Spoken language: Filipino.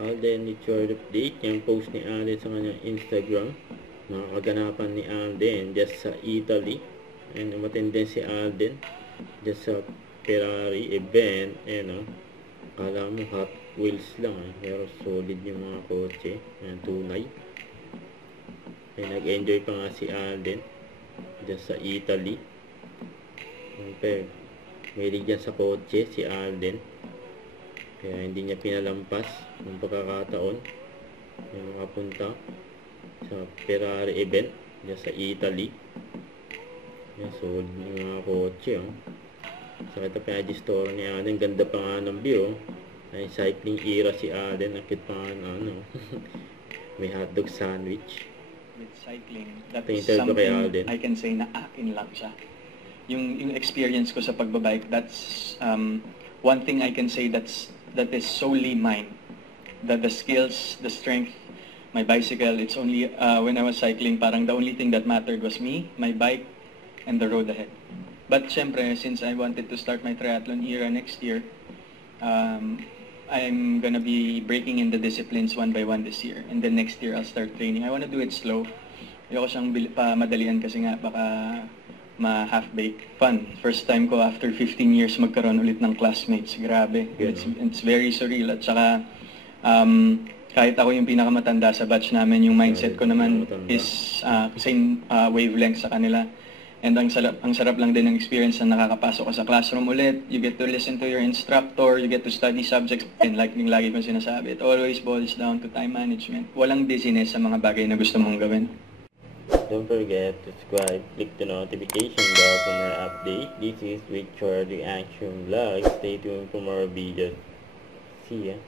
Alden Lechord update. Yung post ni Alden sa kanyang Instagram. Mga kaganapan ni Alden just sa Italy. And umattend din si Alden just sa Ferrari event. Kala mo Hot Wheels lang pero solid yung mga kotse. Tunay. Nag-enjoy pa nga si Alden just sa Italy. Mahilig dyan sa kotse si Alden. Kaya hindi niya pinalampas ng pagkakataon yung makapunta sa Ferrari event dyan sa Italy. So, yung mga kotse sa kita pinag-store ni Alden. Ganda pa nga ng view. Ay cycling era si Alden. Nakit pa nga may hotdog sandwich. With cycling, that is something I can say na akin lang siya. Yung experience ko sa pagbabike, that's one thing I can say that is solely mine. The skills, the strength, my bicycle, it's only when I was cycling, parang the only thing that mattered was me, my bike, and the road ahead. But syempre, since I wanted to start my triathlon era next year, I'm gonna be breaking in the disciplines one by one this year. And then next year, I'll start training. I wanna do it slow. Ayoko siyang madalian kasi nga baka ma-half-baked. Fun. First time ko after 15 years magkaroon ulit ng classmates. Grabe. It's very surreal. At saka, kahit ako yung pinakamatanda sa batch namin, yung mindset ko naman is same wavelength sa kanila. And ang sarap lang din ng experience na nakakapasok ka sa classroom ulit. You get to listen to your instructor, you get to study subjects. And like yung lagi kong sinasabi, it always boils down to time management. Walang busyness sa mga bagay na gusto mong gawin. Don't forget to subscribe, click the notification bell for more updates. This is Lechord Reaction Vlog. Stay tuned for more videos. See ya.